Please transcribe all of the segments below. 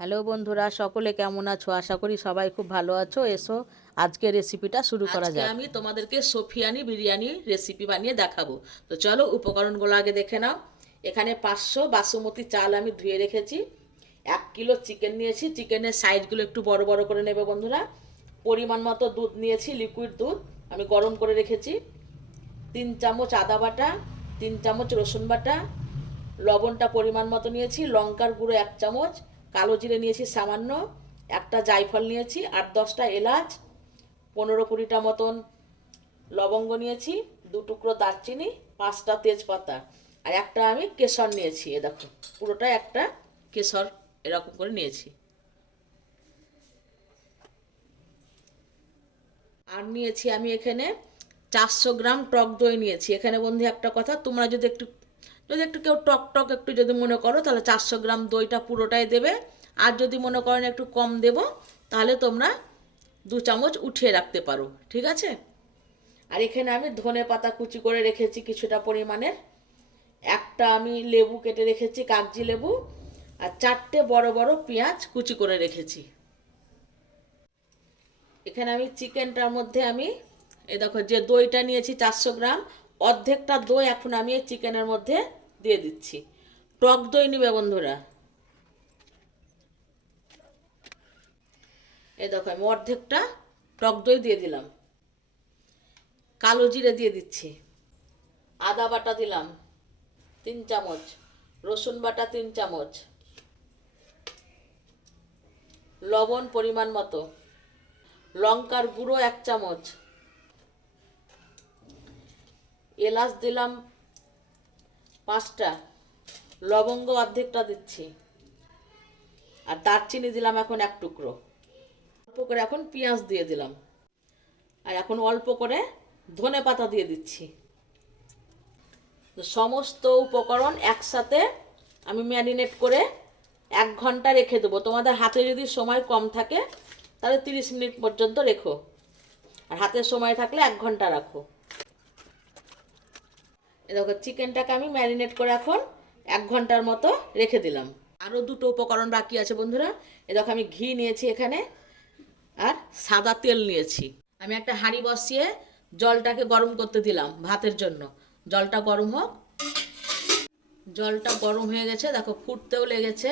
Hello বন্ধুরা সকলে কেমন আছো? আশা করি সবাই খুব ভালো আছো। এসো আজকে রেসিপিটা শুরু করা যাক। আমি তোমাদেরকে সোফিয়ানি বিরিয়ানি রেসিপি বানিয়ে দেখাবো। তো চলো উপকরণগুলো আগে দেখে নাও। এখানে পাঁচশো বাসমতি চাল আমি ধুয়ে রেখেছি। এক কিলো চিকেন নিয়েছি। চিকেনের সাইজগুলো একটু বড় বড় করে নেবে বন্ধুরা। পরিমাণ মতো দুধ নিয়েছি লিকুইড দুধ। আমি গরম করে রেখেছি। তিন চামচ আদা বাটা তিন চামচ রসুন বাটা। লবণটা পরিমাণ মতো নিয়েছি। লঙ্কার গুঁড়ো এক চামচ। কালো জিরে নিয়েছি সামান্য, একটা জায়ফল নিয়েছি আট দশটা এলাচ, পনেরো কুড়িটা মতন লবঙ্গ নিয়েছি, দু টুকরো দারচিনি, পাঁচটা তেজপাতা আর একটা আমি কেশর নিয়েছি, এ দেখো পুরোটা একটা কেশর এরকম করে নিয়েছি। আর নিয়েছি আমি এখানে চারশো গ্রাম টক দই নিয়েছি। এখানে বন্ধু একটা কথা, তোমরা যদি একটু যদি একটু কেউ টক টক একটু যদি মনে করো, তাহলে চারশো গ্রাম দইটা পুরোটাই দেবে। আর যদি মনে করেন একটু কম দেবো, তাহলে তোমরা দু চামচ উঠিয়ে রাখতে পারো, ঠিক আছে? আর এখানে আমি ধনে পাতা কুচি করে রেখেছি কিছুটা পরিমাণের। একটা আমি লেবু কেটে রেখেছি, কাগজি লেবু, আর চারটে বড় বড় পেঁয়াজ কুচি করে রেখেছি। এখানে আমি চিকেনটার মধ্যে আমি এ দেখো যে দইটা নিয়েছি চারশো গ্রাম, অর্ধেকটা দই এখন আমি এই চিকেনের মধ্যে দিয়ে দিচ্ছি। টক দই নিবে বন্ধুরা। এই দেখো, আমি অর্ধেকটা টক দই দিয়ে দিলাম। কালো জিরে দিয়ে দিচ্ছি। আদা বাটা দিলাম, তিন চামচ। রসুন বাটা, তিন চামচ। লবণ পরিমাণ মতো। লঙ্কার গুঁড়ো এক চামচ। এলাচ দিলাম পাঁচটা লবঙ্গ অর্ধেকটা দিচ্ছি। আর দারচিনি দিলাম এখন এক টুকরো। অল্প করে এখন পেঁয়াজ দিয়ে দিলাম। আর এখন অল্প করে ধনে পাতা দিয়ে দিচ্ছি। সমস্ত উপকরণ একসাথে আমি ম্যারিনেট করে এক ঘণ্টা রেখে দেবো। তোমাদের হাতে যদি সময় কম থাকে, তাহলে তিরিশ মিনিট পর্যন্ত রেখো। আর হাতে সময় থাকলে এক ঘণ্টা রাখো। দেখো চিকেনটাকে আমি ম্যারিনেট করে এখন এক ঘণ্টার মতো রেখে দিলাম। আরও দুটো উপকরণ বাকি আছে বন্ধুরা। এ দেখো, আমি ঘি নিয়েছি এখানে, আর সাদা তেল নিয়েছি। আমি একটা হাঁড়ি বসিয়ে জলটাকে গরম করতে দিলাম ভাতের জন্য। জলটা গরম হোক। জলটা গরম হয়ে গেছে, দেখো, ফুটতেও লেগেছে।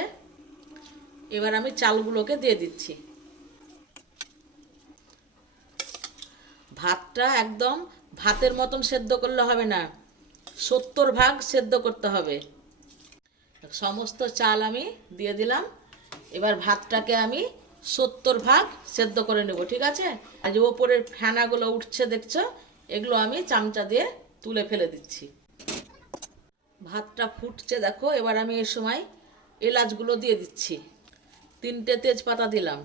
এবার আমি চালগুলোকে দিয়ে দিচ্ছি। ভাতটা একদম ভাতের মতন সেদ্ধ করলে হবে না। সত্তর ভাগ সেদ্ধ করতে হবে। সমস্ত চাল আমি দিয়ে দিলাম। এবার ভাতটাকে আমি সত্তর ভাগ সেদ্ধ করে নেব, ঠিক আছে? আর যে ওপরের ফেনাগুলো উঠছে, দেখছ? এগুলো আমি চামচা দিয়ে তুলে ফেলে দিচ্ছি। ভাতটা ফুটছে, দেখো? এবার আমি এই সময় এলাচগুলো দিয়ে দিচ্ছি। তিনটে তেজপাতা দিলাম।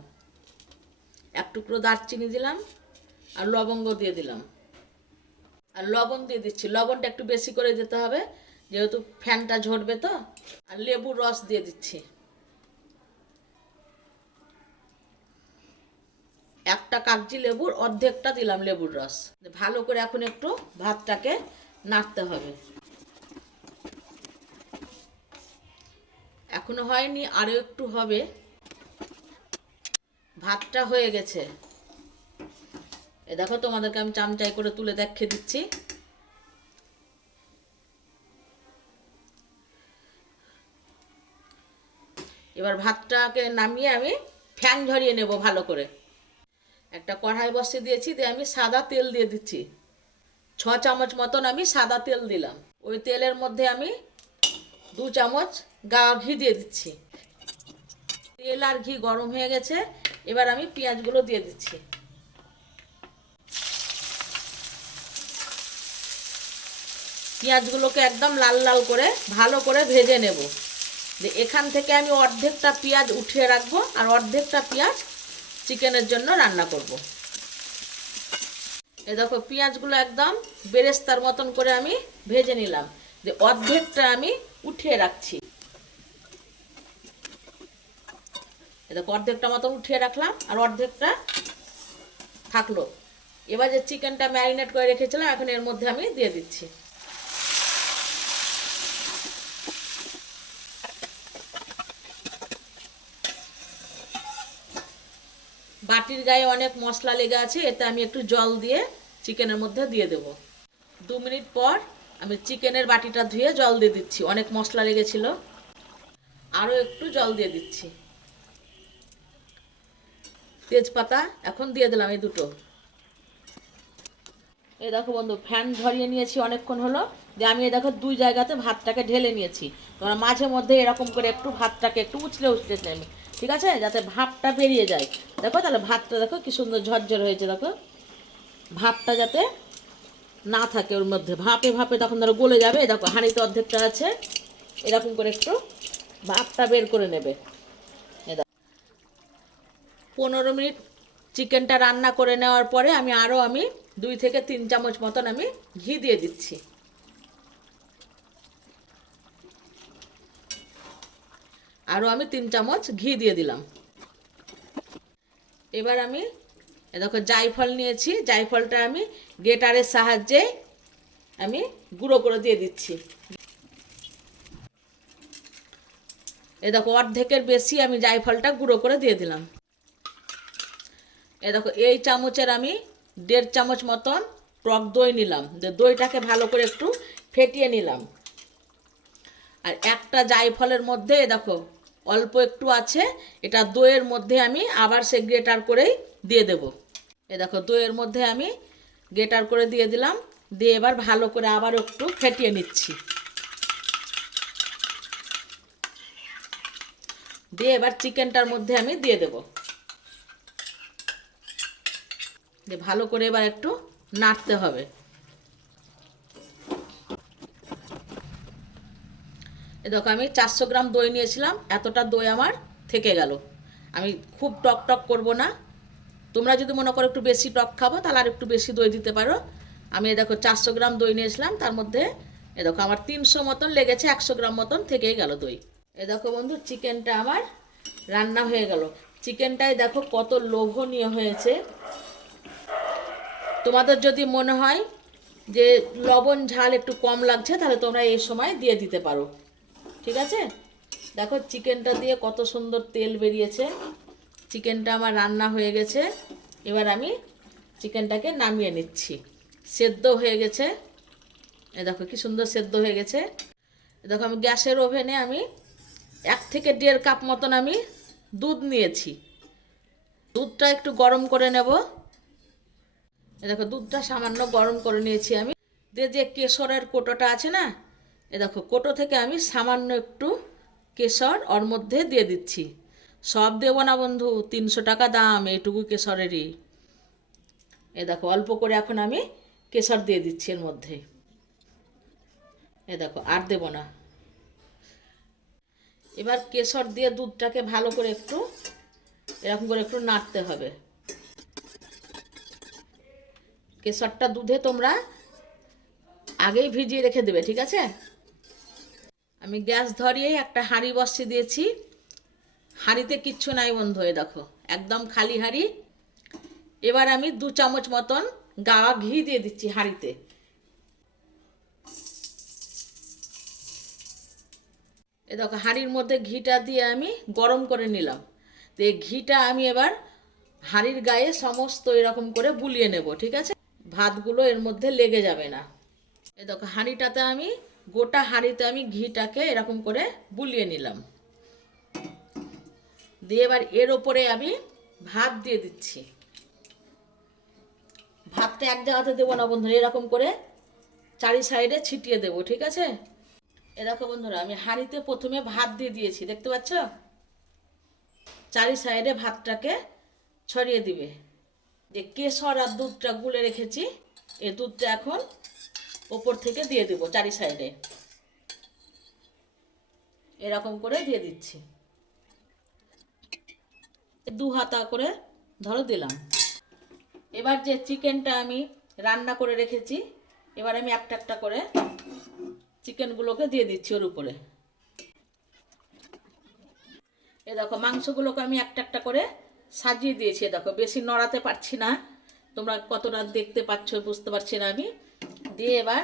এক টুকরো দারচিনি দিলাম আর লবঙ্গ দিয়ে দিলাম। আর লবণ দিয়ে দিচ্ছি। লবণটা একটু বেশি করে দিতে হবে, যেহেতু ফ্যানটা ঝরবে তো। আর লেবুর রস দিয়ে দিচ্ছি। একটা কাগজি লেবুর, অর্ধেকটা দিলাম লেবুর রস। ভালো করে এখন একটু ভাতটাকে নাড়তে হবে। এখনও হয়নি আরও একটু হবে। ভাতটা হয়ে গেছে। এ দেখো, তোমাদেরকে আমি চামচাই করে তুলে দেখে দিচ্ছি। এবার ভাতটাকে নামিয়ে আমি ফ্যান ঝরিয়ে নেব ভালো করে। একটা কড়াই বসিয়ে দিয়েছি, দিয়ে আমি সাদা তেল দিয়ে দিচ্ছি। ছ চামচ মতন আমি সাদা তেল দিলাম। ওই তেলের মধ্যে আমি দু চামচ গা ঘি দিয়ে দিচ্ছি। তেল আর ঘি গরম হয়ে গেছে, এবার আমি পেঁয়াজগুলো দিয়ে দিচ্ছি। পেঁয়াজগুলোকে একদম লাল লাল করে ভালো করে ভেজে নেব। যে এখান থেকে আমি অর্ধেকটা পেঁয়াজ উঠিয়ে রাখব আর অর্ধেকটা পেঁয়াজ চিকেনের জন্য রান্না করব। এ দেখো পেঁয়াজগুলো একদম বেরেস্তার মতন করে আমি ভেজে নিলাম। যে অর্ধেকটা আমি উঠিয়ে রাখছি। এ দেখো অর্ধেকটা মতন উঠিয়ে রাখলাম আর অর্ধেকটা থাকল। এবার যে চিকেনটা ম্যারিনেট করে রেখেছিলাম, এখন এর মধ্যে আমি দিয়ে দিচ্ছি। বাটির গায়ে অনেক মশলা লেগে আছে, এতে আমি একটু জল দিয়ে চিকেনের মধ্যে দিয়ে দেব। দু মিনিট পর আমি চিকেনের বাটিটা ধুয়ে জল দিয়ে দিচ্ছি, অনেক মশলা লেগেছিল। আরও একটু জল দিয়ে দিচ্ছি। তেজপাতা এখন দিয়ে দিলাম এই দুটো। এ দেখো বন্ধু, ফ্যান ধরিয়ে নিয়েছি অনেকক্ষণ হলো। যে আমি এ দেখো দুই জায়গাতে ভাতটাকে ঢেলে নিয়েছি। তোমরা মাঝে মধ্যে এরকম করে একটু ভাতটাকে একটু উছলে উছলে নেবে। ঠিক আছে? যাতে ভাপটা বেরিয়ে যায়। দেখো, তাহলে ভাতটা দেখো কি সুন্দর ঝরঝর হয়েছে, দেখো। ভাপটা যাতে না থাকে ওর মধ্যে। ভাপে ভাপে তখন ধরো গলে যাবে। দেখো, হাঁড়িতে অর্ধেকটা আছে। এরকম করে একটু ভাপটা বের করে নেবে। পনেরো মিনিট চিকেনটা রান্না করে নেওয়ার পরে আমি আরও আমি দুই থেকে তিন চামচ মতন আমি ঘি দিয়ে দিচ্ছি। আরও আমি তিন চামচ ঘি দিয়ে দিলাম। এবার আমি দেখো জায়ফল নিয়েছি, জায়ফলটা আমি গেটারের সাহায্যে আমি গুঁড়ো করে দিয়ে দিচ্ছি। এ দেখো অর্ধেকের বেশি আমি জায়ফলটা গুঁড়ো করে দিয়ে দিলাম। এ দেখো এই চামচের আমি দেড় চামচ মতন টক দই নিলাম দইটাকে ভালো করে একটু ফেটিয়ে নিলাম। আর একটা জায়ফলের মধ্যে দেখো অল্প একটু আছে, এটা দইয়ের মধ্যে আমি আবার সে গ্রেটার করেই দিয়ে দেব। এ দেখো, দইয়ের মধ্যে আমি গ্রেটার করে দিয়ে দিলাম, দিয়ে এবার ভালো করে আবার একটু ফেটিয়ে নিচ্ছি। দিয়ে এবার চিকেনটার মধ্যে আমি দিয়ে দেবো। দিয়ে ভালো করে এবার একটু নাড়তে হবে। এ দেখো, আমি চারশো গ্রাম দই নিয়েছিলাম, এতটা দই আমার থেকে গেল। আমি খুব টক টক করব না। তোমরা যদি মনে করো একটু বেশি টক খাব, তাহলে আর একটু বেশি দই দিতে পারো। আমি এ দেখো, চারশো গ্রাম দই নিয়েছিলাম, তার মধ্যে এ দেখো, আমার তিনশো মতন লেগেছে, একশো গ্রাম মতন থেকেই গেল দই। এ দেখো বন্ধু, চিকেনটা আমার রান্না হয়ে গেল। চিকেনটাই দেখো কত লোভনীয় হয়েছে। তোমাদের যদি মনে হয় যে লবণ ঝাল একটু কম লাগছে, তাহলে তোমরা এই সময় দিয়ে দিতে পারো। ঠিক আছে? দেখো চিকেনটা দিয়ে কত সুন্দর তেল বেরিয়েছে। চিকেনটা আমার রান্না হয়ে গেছে। এবার আমি চিকেনটাকে নামিয়ে নিচ্ছি। সেদ্ধ হয়ে গেছে। এ দেখো কি সুন্দর সেদ্ধ হয়ে গেছে। দেখো আমি গ্যাসের ওভেনে আমি এক থেকে দেড় কাপ মতন আমি দুধ নিয়েছি। দুধটা একটু গরম করে নেব। দেখো দুধটা সামান্য গরম করে নিয়েছি আমি। দিয়ে যে কেশরের কোটোটা আছে না এ দেখো, কোটো থেকে আমি সামান্য একটু কেশর ওর মধ্যে দিয়ে দিচ্ছি। সব দেবো না বন্ধু, তিনশো টাকা দাম এইটুকু কেশরেরই। এ দেখো, অল্প করে এখন আমি কেশর দিয়ে দিচ্ছি এর মধ্যে। এ দেখো, আর দেবো না। এবার কেশর দিয়ে দুধটাকে ভালো করে একটু, এরকম করে একটু নাড়তে হবে। কেশরটা দুধে তোমরা আগেই ভিজিয়ে রেখে দেবে, ঠিক আছে? আমি গ্যাস ধরিয়েই একটা হাঁড়ি বসিয়ে দিয়েছি। হাঁড়িতে কিচ্ছু নাই বন্ধ হয়ে দেখো, একদম খালি হাঁড়ি। এবার আমি দু চামচ মতন গাওয়া ঘি দিয়ে দিচ্ছি হাঁড়িতে। এ দেখো, হাঁড়ির মধ্যে ঘিটা দিয়ে আমি গরম করে নিলাম। তো এই ঘিটা আমি এবার হাঁড়ির গায়ে সমস্ত এরকম করে বুলিয়ে নেব, ঠিক আছে? ভাতগুলো এর মধ্যে লেগে যাবে না। এ দেখো, হাঁড়িটাতে আমি গোটা হাঁড়িতে আমি ঘিটাকে এরকম করে বুলিয়ে নিলাম। দিয়ে এবার এর ওপরে আমি ভাত দিয়ে দিচ্ছি। ভাতটা এক জায়গাতে দেবো না বন্ধুরা, এরকম করে চারি সাইডে ছিটিয়ে দেবো, ঠিক আছে? এরকম বন্ধুরা, আমি হাঁড়িতে প্রথমে ভাত দিয়ে দিয়েছি, দেখতে পাচ্ছ? চারি সাইডে ভাতটাকে ছড়িয়ে দিবে। যে কেশর আর দুধটা গুলে রেখেছি এই দুধটা এখন ওপর থেকে দিয়ে দিব চারি সাইডে। এরকম করে দিয়ে দিচ্ছি। দু হাতা করে ধরো দিলাম। এবার যে চিকেনটা আমি রান্না করে রেখেছি, এবার আমি একটা একটা করে চিকেনগুলোকে দিয়ে দিচ্ছি ওর উপরে। এ দেখো, মাংসগুলোকে আমি একটা একটা করে সাজিয়ে দিয়েছি। দেখো, বেশি নড়াতে পারছি না। তোমরা কতটা দেখতে পাচ্ছ বুঝতে পারছি না আমি। দিয়ে এবার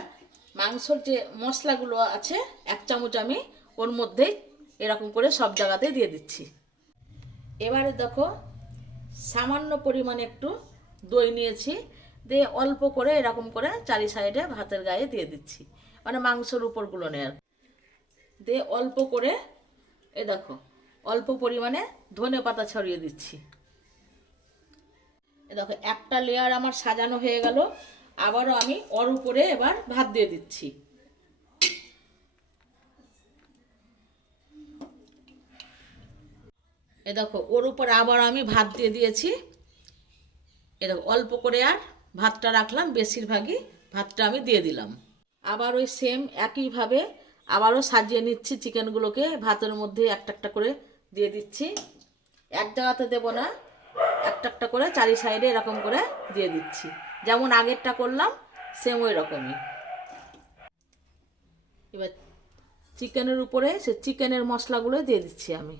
মাংসর যে মশলাগুলো আছে, এক চামচ আমি ওর মধ্যেই এরকম করে সব জায়গাতে দিয়ে দিচ্ছি। এবারে দেখো, সামান্য পরিমাণে একটু দই নিয়েছি, দিয়ে অল্প করে এরকম করে চারি সাইডে ভাতের গায়ে দিয়ে দিচ্ছি মানে মাংসর উপরগুলো নেয়ার। দিয়ে অল্প করে, এ দেখো, অল্প পরিমাণে ধনে পাতা ছড়িয়ে দিচ্ছি। দেখো, একটা লেয়ার আমার সাজানো হয়ে গেল আবারও আমি ওর উপরে এবার ভাত দিয়ে দিচ্ছি। এ দেখো, ওর উপর আবার আমি ভাত দিয়ে দিয়েছি। এ দেখো, অল্প করে আর ভাতটা রাখলাম, বেশিরভাগই ভাতটা আমি দিয়ে দিলাম। আবার ওই সেম একইভাবে আবারও সাজিয়ে নিচ্ছি চিকেনগুলোকে, ভাতের মধ্যে একটা একটা করে দিয়ে দিচ্ছি। এক জায়গাতে দেবো না, একটা একটা করে চারি সাইডে এরকম করে দিয়ে দিচ্ছি। যেমন আগেরটা করলাম সেম ওই রকমই। এবার চিকেনের উপরে, সে চিকেনের মশলাগুলো দিয়ে দিচ্ছি আমি।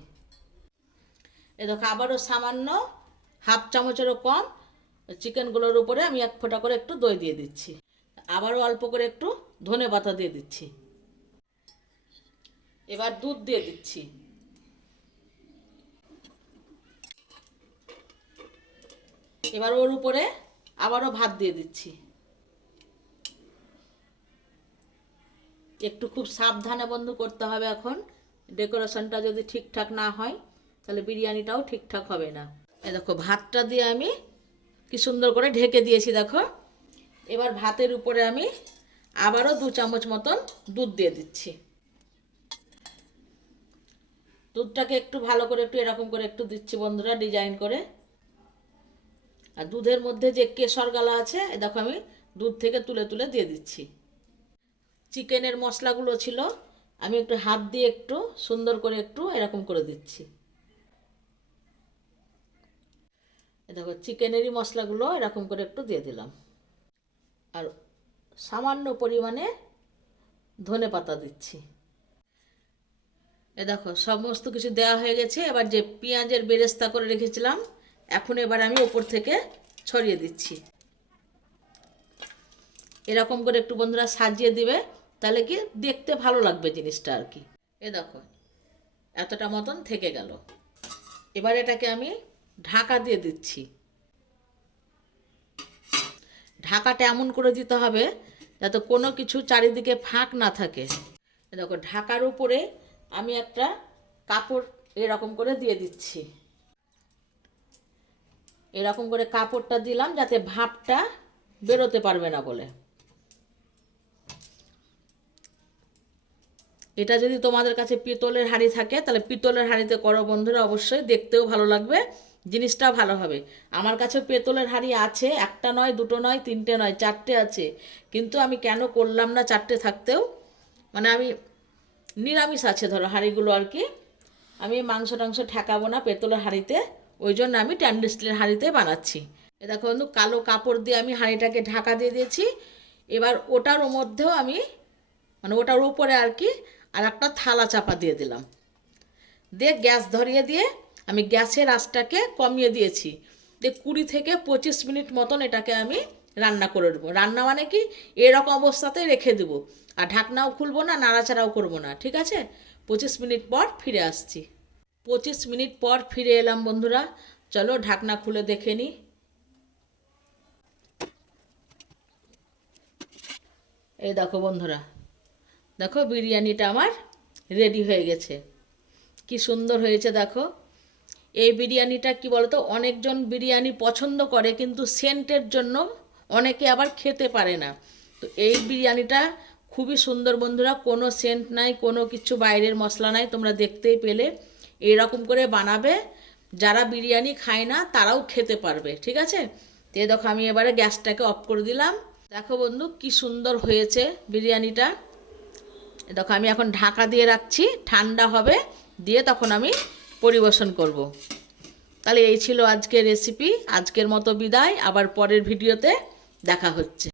এ দেখো, আবারও সামান্য হাফ চামচেরও কম চিকেনগুলোর উপরে আমি এক ফোঁটা করে একটু দই দিয়ে দিচ্ছি। আবারও অল্প করে একটু ধনে পাতা দিয়ে দিচ্ছি। এবার দুধ দিয়ে দিচ্ছি। এবার ওর উপরে আবারও ভাত দিয়ে দিচ্ছি। একটু খুব সাবধানে বন্ধ করতে হবে এখন। ডেকোরেশনটা যদি ঠিকঠাক না হয়, তাহলে বিরিয়ানিটাও ঠিকঠাক হবে না। এই দেখো, ভাতটা দিয়ে আমি কি সুন্দর করে ঢেকে দিয়েছি, দেখো। এবার ভাতের উপরে আমি আবারও দু চামচ মতন দুধ দিয়ে দিচ্ছি। দুধটাকে একটু ভালো করে একটু এরকম করে একটু দিচ্ছি বন্ধুরা, ডিজাইন করে। আর দুধের মধ্যে যে কেশর গালা আছে দেখো আমি দুধ থেকে তুলে তুলে দিয়ে দিচ্ছি। চিকেনের মশলাগুলো ছিল, আমি একটু হাত দিয়ে একটু সুন্দর করে একটু এরকম করে দিচ্ছি। দেখো, চিকেনেরই মশলাগুলো এরকম করে একটু দিয়ে দিলাম। আর সামান্য পরিমাণে ধনে পাতা দিচ্ছি। এ দেখো, সমস্ত কিছু দেওয়া হয়ে গেছে। এবার যে পেঁয়াজের বেরেস্তা করে রেখেছিলাম এখন এবার আমি ওপর থেকে ছড়িয়ে দিচ্ছি। এরকম করে একটু বন্ধুরা সাজিয়ে দিবে, তাহলে কি দেখতে ভালো লাগবে জিনিসটা আর কি। এ দেখো, এতটা মতন থেকে গেল। এবার এটাকে আমি ঢাকা দিয়ে দিচ্ছি। ঢাকাটা এমন করে দিতে হবে যাতে কোনো কিছু চারিদিকে ফাঁক না থাকে। দেখো, ঢাকার উপরে আমি একটা কাপড় এরকম করে দিয়ে দিচ্ছি। এরকম করে কাপড়টা দিলাম যাতে ভাপটা বেরোতে পারবে না বলে। এটা যদি তোমাদের কাছে পিতলের হাঁড়ি থাকে, তাহলে পিতলের হাঁড়িতে করো বন্ধুরা, অবশ্যই দেখতেও ভালো লাগবে জিনিসটা ভালো হবে। আমার কাছে পেতলের হাঁড়ি আছে, একটা নয়, দুটো নয়, তিনটে নয়, চারটে আছে। কিন্তু আমি কেন করলাম না চারটে থাকতেও? মানে আমি নিরামিষ আছে ধরো হাঁড়িগুলো আর কি। আমি মাংস টাংস ঠেকাবো না পেতলের হাঁড়িতে। ওই জন্য আমি ট্যান্ডি স্টিলের হাঁড়িতে বানাচ্ছি। দেখো বন্ধু, কালো কাপড় দিয়ে আমি হাঁড়িটাকে ঢাকা দিয়ে দিয়েছি। এবার ওটার মধ্যেও আমি মানে ওটার উপরে আর কি, আর একটা থালা চাপা দিয়ে দিলাম। দিয়ে গ্যাস ধরিয়ে দিয়ে আমি গ্যাসের আঁচটাকে কমিয়ে দিয়েছি। দিয়ে কুড়ি থেকে পঁচিশ মিনিট মতন এটাকে আমি রান্না করে দেবো রান্না মানে কি? এরকম অবস্থাতে রেখে দেবো। আর ঢাকনাও খুলবো না, নাড়াচাড়াও করব না, ঠিক আছে? পঁচিশ মিনিট পর ফিরে আসছি। পঁচিশ মিনিট পর ফিরে এলাম বন্ধুরা। চলো ঢাকনা খুলে দেখে নিই এই দেখো বন্ধুরা, দেখো বিরিয়ানিটা আমার রেডি হয়ে গেছে। কি সুন্দর হয়েছে দেখো। এই বিরিয়ানিটা কি বলতো, অনেকজন বিরিয়ানি পছন্দ করে, কিন্তু সেন্টের জন্য অনেকে আবার খেতে পারে না। তো এই বিরিয়ানিটা খুবই সুন্দর বন্ধুরা, কোনো সেন্ট নাই, কোনো কিছু বাইরের মশলা নাই, তোমরা দেখতেই পেলে। এইরকম করে বানাবে, যারা বিরিয়ানি খায় না, তারাও খেতে পারবে, ঠিক আছে? তো দেখো আমি এবারে গ্যাসটাকে অফ করে দিলাম। দেখো বন্ধু কি সুন্দর হয়েছে বিরিয়ানিটা। দেখো আমি এখন ঢাকা দিয়ে রাখছি, ঠান্ডা হবে, দিয়ে তখন আমি পরিবেশন করব। তাহলে এই ছিল আজকের রেসিপি আজকের মতো বিদায়, আবার পরের ভিডিওতে দেখা হচ্ছে।